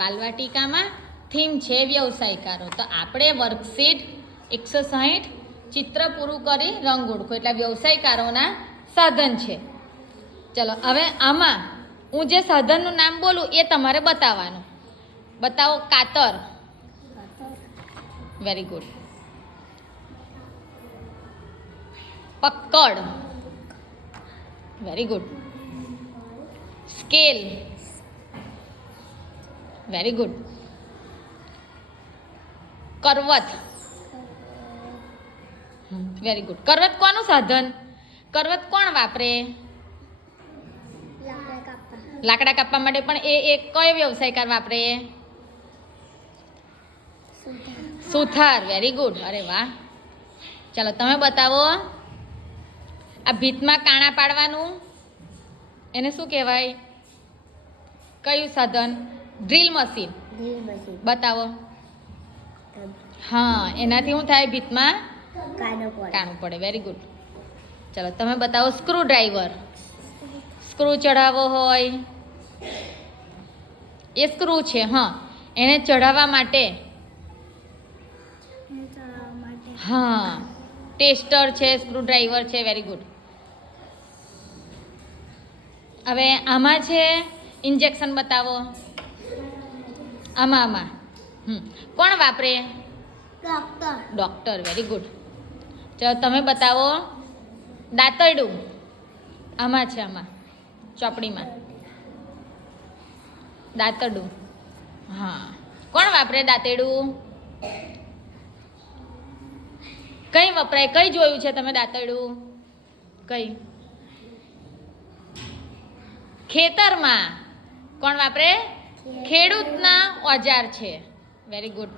બાલવાટિકામાં theme છે વ્યવસાયકારો. તો આપણે વર્કશીટ 160 ચિત્ર પૂરું કરી રંગ ઓળખો એટલે વ્યવસાયકારોના સાધન છે. ચલો હવે આમાં હું જે સાધનનું નામ બોલું એ તમારે બતાવવાનું. બતાવો. કાતર. Very good. પક્કડ. Very good. Scale. Very good. કરવત. Very good. કરવત કોનું સાધન? કરવત કોણ વાપરે? લાકડા કાપવા માટે. પણ એ કયો વ્યવસાયકાર વાપરે? સુથાર. Very good. અરે વાહ. ચાલો તમે બતાવો. આ ભીતમાં કાણા પાડવાનું એને શું કહેવાય? કયું સાધન? Drill machine. બતાવો. હા, એનાથી શું થાય? ભીતમાં કાણું પડે. Very good. ચાલો તમે બતાવો. Screw driver. સ્ક્રૂ ચઢાવવો હોય એ સ્ક્રૂ છે. હા, એને ચઢાવવા માટે હા ટેસ્ટર છે, સ્ક્રૂ ડ્રાઈવર છે. Very good. હવે આમાં છે ઇન્જેક્શન. બતાવો. આમાં કોણ વાપરે? ડોક્ટર. Very good. ચાલો તમે બતાવો. દાંતરડું. આમાં છે, આમાં ચોપડીમાં દાંતરડું. હા, કોણ વાપરે દાંતરડું? કઈ વપરાય? કઈ જોયું છે તમે દાંતરડું? કઈ? ખેતરમાં. કોણ વાપરે? ખેડૂતના ઓજાર છે. Very good.